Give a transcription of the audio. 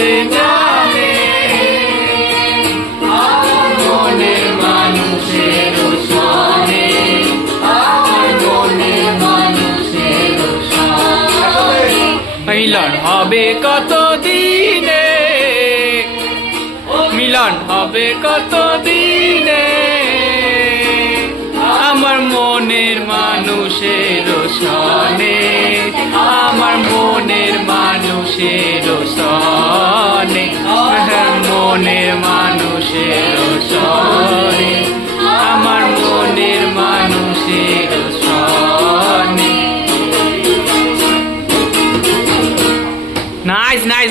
সে জানে, আমার মনের মানুষের সনে, আমার মনের মানুষের সনে। মিলন হবে কত দিনে, মিলন হবে কত দিনে, আমার মনের মানুষের সনে, আমার মনের মানুষের সনে, মনের মানুষের সনে, আমার মনের মানুষের সনে। Nice nice.